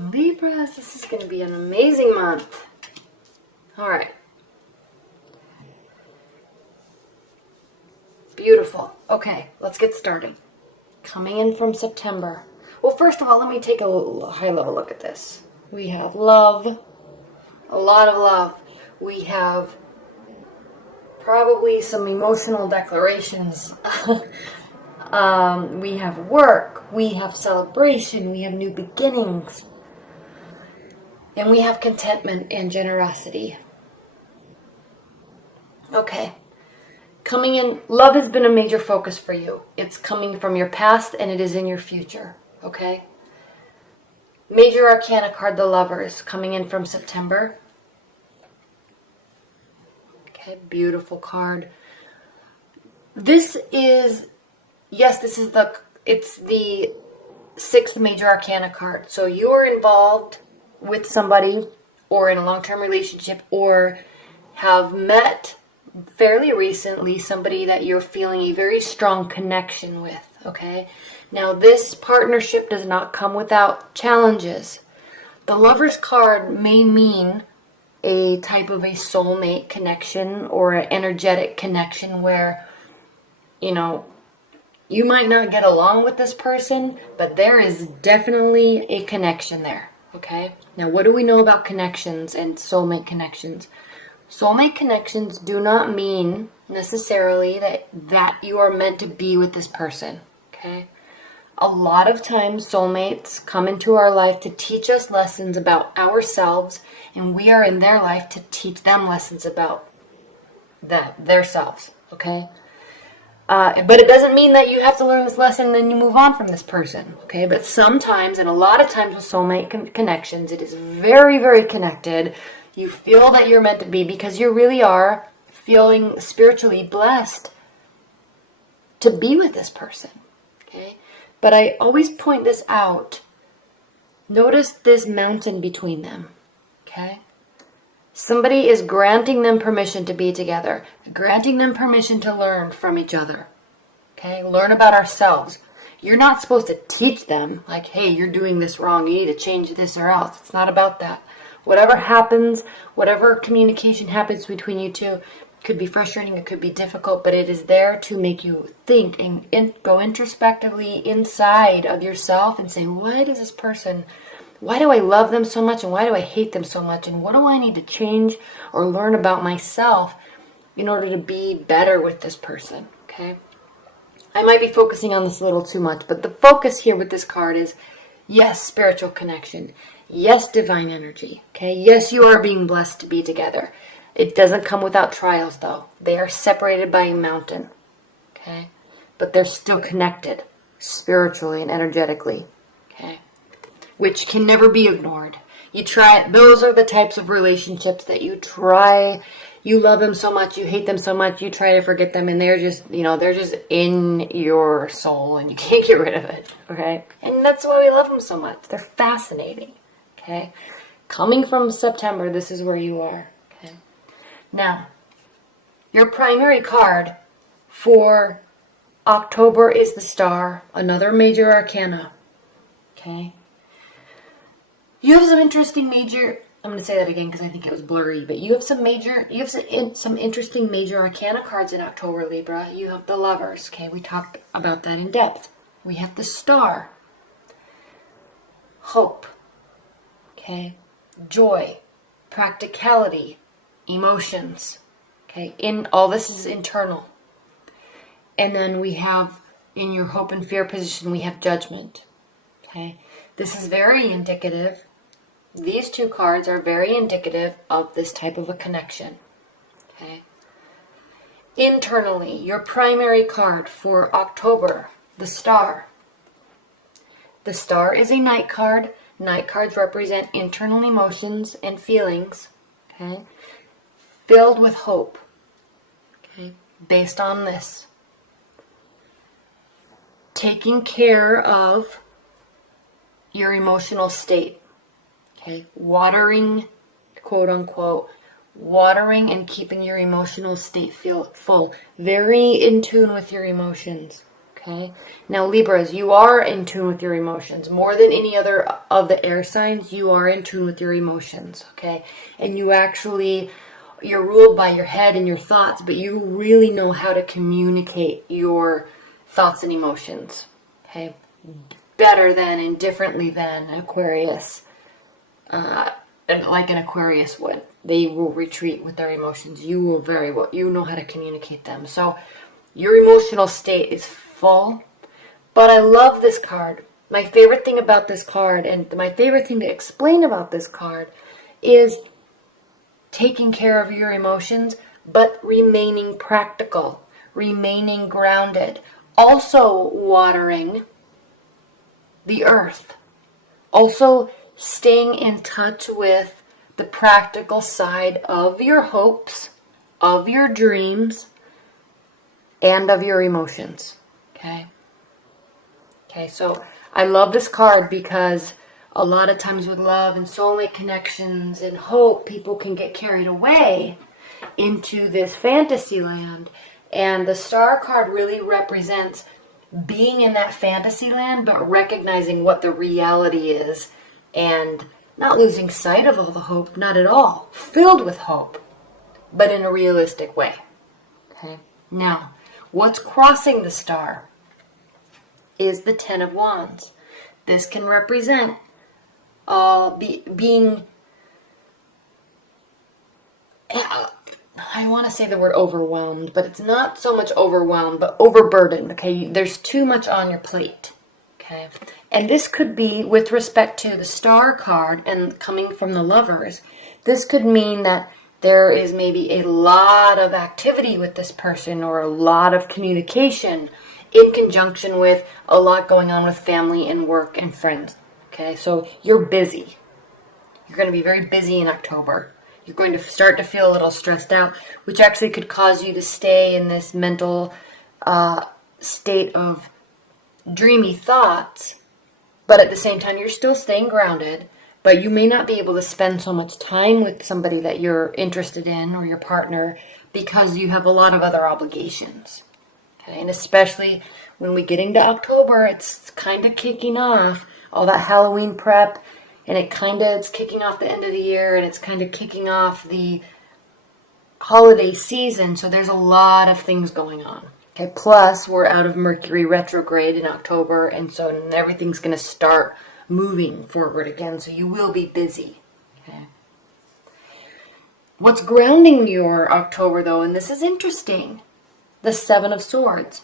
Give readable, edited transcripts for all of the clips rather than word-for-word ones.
Libras, this is going to be an amazing month. All right. Beautiful. Okay, let's get started. Coming in from September. Well, first of all, let me take a high-level look at this. We have love, a lot of love. We have probably some emotional declarations. We have work, we have celebration, we have new beginnings, and we have contentment and generosity. Okay. Coming in, love has been a major focus for you. It's coming from your past and it is in your future. Okay? Major Arcana card, the Lovers, coming in from September. Okay, beautiful card. This is, yes, it's the 6th Major Arcana card. So you are involved with somebody or in a long-term relationship or have met fairly recently somebody that you're feeling a very strong connection with, okay? Now, this partnership does not come without challenges. The Lover's card may mean a type of a soulmate connection or an energetic connection where, you know, you might not get along with this person, but there is definitely a connection there, okay? Now, what do we know about connections and soulmate connections? Soulmate connections do not mean necessarily that you are meant to be with this person, okay? A lot of times soulmates come into our life to teach us lessons about ourselves, and we are in their life to teach them lessons about their selves, okay? But it doesn't mean that you have to learn this lesson and then you move on from this person, okay? But sometimes, and a lot of times with soulmate connections, it is very, very connected. You feel that you're meant to be because you really are feeling spiritually blessed to be with this person, okay? But I always point this out. Notice this mountain between them, okay? Somebody is granting them permission to be together, granting them permission to learn from each other, okay? Learn about ourselves. You're not supposed to teach them, like, hey, you're doing this wrong, you need to change this or else. It's not about that. Whatever happens, whatever communication happens between you two, it could be frustrating, it could be difficult, but it is there to make you think and go introspectively inside of yourself and say, why do I love them so much and why do I hate them so much and what do I need to change or learn about myself in order to be better with this person, okay? I might be focusing on this a little too much, but the focus here with this card is, yes, spiritual connection. Yes, divine energy. Okay. Yes, you are being blessed to be together. It doesn't come without trials, though. They are separated by a mountain. Okay. But they're still connected spiritually and energetically. Okay. Which can never be ignored. Those are the types of relationships that you love them so much, you hate them so much, you try to forget them, and they're just in your soul, and you can't get rid of it. Okay. And that's why we love them so much. They're fascinating. Okay, coming from September, this is where you are. Okay, now, your primary card for October is the Star, another major arcana. Okay, you have some interesting major. I'm going to say that again because I think it was blurry, but you have some interesting major arcana cards in October, Libra. You have the Lovers. Okay, we talked about that in depth. We have the Star, Hope. Okay, joy, practicality, emotions. Okay, all this is internal. And then we have, in your hope and fear position, we have Judgment. Okay, this is very indicative. These two cards are very indicative of this type of a connection. Okay, internally, your primary card for October, the Star. The Star is a night card. Night cards represent internal emotions and feelings, okay, filled with hope, okay, based on this. Taking care of your emotional state, okay, watering, quote unquote, watering and keeping your emotional state full, very in tune with your emotions, Okay. Now, Libras, you are in tune with your emotions. More than any other of the air signs, you are in tune with your emotions. Okay. And you're ruled by your head and your thoughts, but you really know how to communicate your thoughts and emotions. Okay. Better than and differently than Aquarius. Like an Aquarius would. They will retreat with their emotions. You will very well, you know how to communicate them. So your emotional state is full. But I love this card. My favorite thing about this card, and my favorite thing to explain about this card, is taking care of your emotions, but remaining practical, remaining grounded. Also watering the earth. Also staying in touch with the practical side of your hopes, of your dreams, and of your emotions. Okay? Okay, so I love this card because a lot of times with love and soulmate connections and hope, people can get carried away into this fantasy land. And the star card really represents being in that fantasy land, but recognizing what the reality is and not losing sight of all the hope, not at all. Filled with hope, but in a realistic way. Okay. Now, what's crossing the star is the Ten of Wands. This can represent being, I want to say the word overwhelmed, but it's not so much overwhelmed, but overburdened. Okay, there's too much on your plate. Okay, and this could be with respect to the star card and coming from the Lovers. This could mean that there is maybe a lot of activity with this person or a lot of communication in conjunction with a lot going on with family and work and friends. Okay, so you're busy. You're going to be very busy in October. You're going to start to feel a little stressed out, which actually could cause you to stay in this mental state of dreamy thoughts. But at the same time, you're still staying grounded, but you may not be able to spend so much time with somebody that you're interested in or your partner because you have a lot of other obligations. Okay? And especially when we get into October, it's kind of kicking off all that Halloween prep, and it's kicking off the end of the year, and it's kind of kicking off the holiday season, so there's a lot of things going on. Okay, plus we're out of Mercury retrograde in October, and so everything's going to start moving forward again, so you will be busy. Okay. What's grounding your October, though, and this is interesting, the Seven of Swords.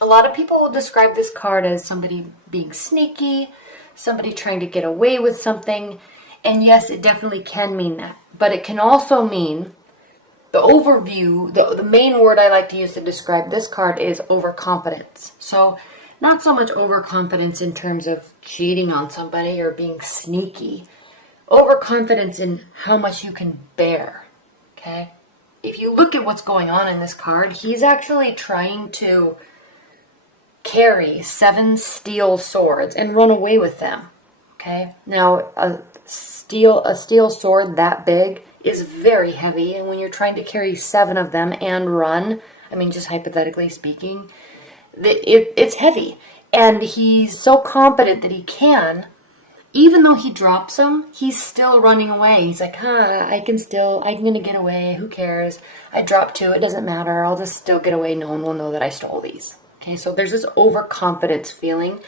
A lot of people will describe this card as somebody being sneaky, somebody trying to get away with something, and yes, it definitely can mean that. But it can also mean, the overview, the main word I like to use to describe this card is overconfidence. So not so much overconfidence in terms of cheating on somebody or being sneaky. Overconfidence in how much you can bear. Okay? If you look at what's going on in this card, he's actually trying to carry 7 steel swords and run away with them. Okay? Now, a steel sword that big is very heavy, and when you're trying to carry 7 of them and run, I mean, just hypothetically speaking, it's heavy. And he's so confident that he can, even though he drops them, he's still running away. He's like, I'm going to get away. Who cares? I dropped 2. It doesn't matter. I'll just still get away. No one will know that I stole these. Okay, so there's this overconfidence feeling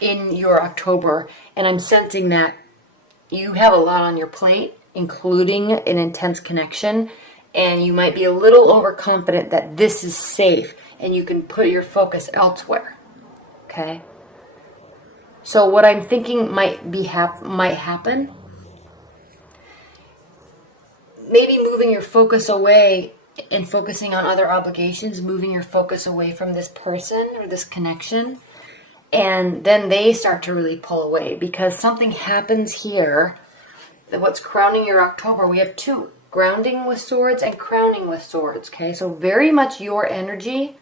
in your October, and I'm sensing that you have a lot on your plate, including an intense connection, and you might be a little overconfident that this is safe and you can put your focus elsewhere. Okay? So what I'm thinking might happen, maybe moving your focus away and focusing on other obligations, moving your focus away from this person or this connection, and then they start to really pull away because something happens here. What's crowning your October, we have 2, grounding with swords and crowning with swords. Okay, so very much your energy,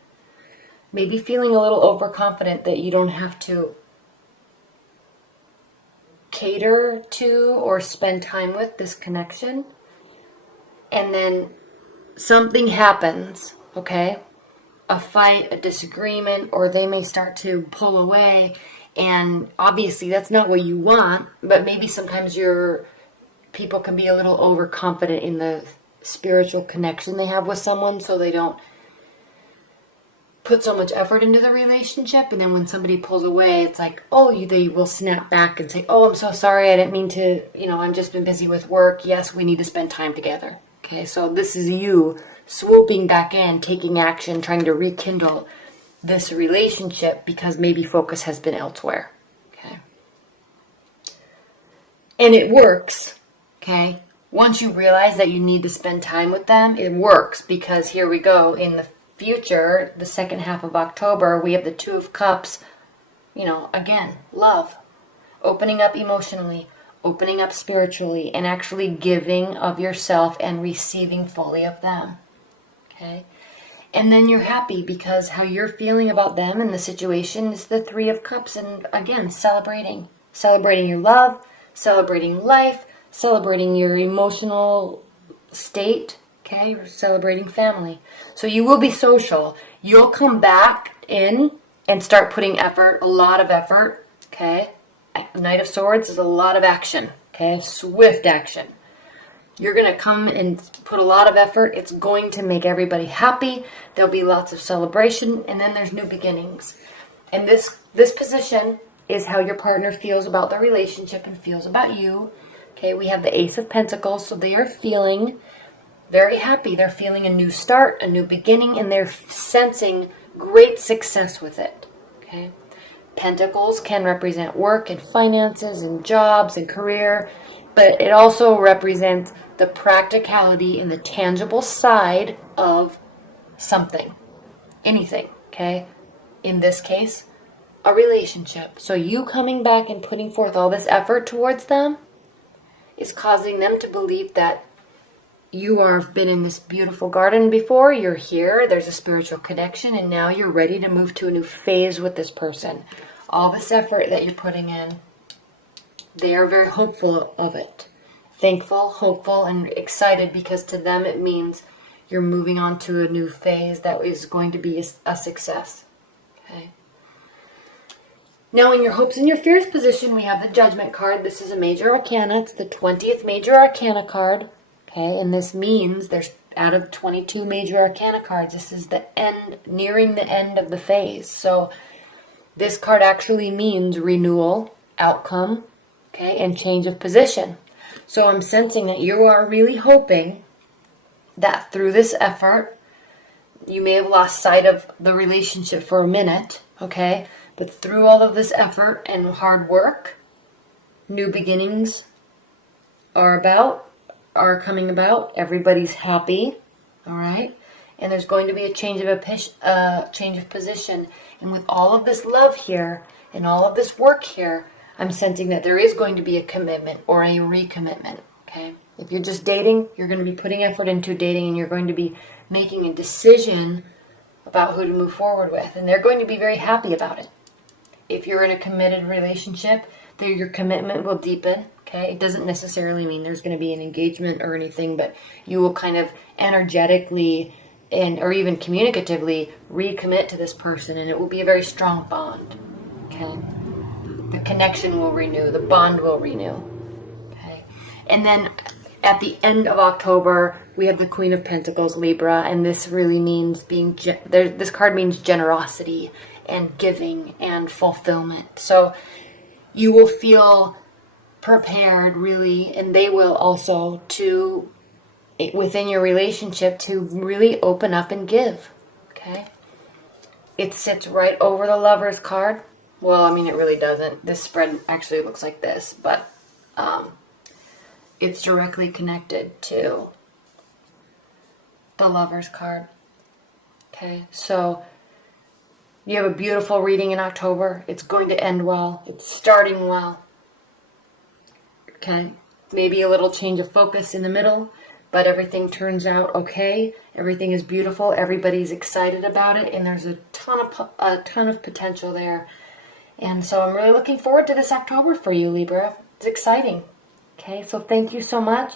maybe feeling a little overconfident that you don't have to cater to or spend time with this connection, and then something happens, okay? a fight, a disagreement, or they may start to pull away. And obviously that's not what you want, but maybe sometimes people can be a little overconfident in the spiritual connection they have with someone, so they don't put so much effort into the relationship. And then when somebody pulls away, it's like, they will snap back and say, I'm so sorry, I didn't mean to, I've just been busy with work. Yes, we need to spend time together. Okay, so this is you swooping back in, taking action, trying to rekindle this relationship because maybe focus has been elsewhere. Okay, and it works. Okay, once you realize that you need to spend time with them, it works, because here we go. In the future, the second half of October, we have the Two of Cups. Again, love, opening up emotionally, opening up spiritually, and actually giving of yourself and receiving fully of them. Okay, and then you're happy because how you're feeling about them and the situation is the Three of Cups. And again, celebrating your love, celebrating life, celebrating your emotional state. Okay, you're celebrating family. So you will be social. You'll come back in and start putting effort, a lot of effort. Okay, Knight of Swords is a lot of action. Okay, swift action. You're going to come and put a lot of effort. It's going to make everybody happy. There'll be lots of celebration, and then there's new beginnings. And this position is how your partner feels about the relationship and feels about you. Okay, we have the Ace of Pentacles, so they are feeling very happy. They're feeling a new start, a new beginning, and they're sensing great success with it. Okay, Pentacles can represent work and finances and jobs and career, but it also represents the practicality and the tangible side of something, anything. Okay, in this case, a relationship. So you coming back and putting forth all this effort towards them is causing them to believe that you have been in this beautiful garden before, you're here, there's a spiritual connection, and now you're ready to move to a new phase with this person. All this effort that you're putting in, they are very hopeful of it. Thankful, hopeful, and excited, because to them it means you're moving on to a new phase that is going to be a success. Okay. Now, in your hopes and your fears position, we have the Judgment card. This is a major arcana. It's the 20th major arcana card. Okay, and this means there's out of 22 major arcana cards, this is the end, nearing the end of the phase. So this card actually means renewal, outcome, okay, and change of position. So I'm sensing that you are really hoping that through this effort, you may have lost sight of the relationship for a minute, okay, but through all of this effort and hard work, new beginnings are coming about. Everybody's happy, all right? And there's going to be a change of position. And with all of this love here and all of this work here, I'm sensing that there is going to be a commitment or a recommitment, okay? If you're just dating, you're going to be putting effort into dating, and you're going to be making a decision about who to move forward with. And they're going to be very happy about it. If you're in a committed relationship, your commitment will deepen. Okay, it doesn't necessarily mean there's going to be an engagement or anything, but you will kind of energetically or even communicatively recommit to this person, and it will be a very strong bond. Okay, the connection will renew, the bond will renew. Okay, and then at the end of October, we have the Queen of Pentacles, Libra, and this really means this card means generosity and giving and fulfillment. So you will feel prepared, really, and they will also, to within your relationship, to really open up and give. Okay, it sits right over the Lover's card. Well, I mean, it really doesn't. This spread actually looks like this, but it's directly connected to the Lover's card. Okay, so you have a beautiful reading in October. It's going to end well. It's starting well. Okay, maybe a little change of focus in the middle, but everything turns out okay. Everything is beautiful. Everybody's excited about it, and there's a ton of potential there. And so I'm really looking forward to this October for you, Libra. It's exciting. Okay, so thank you so much.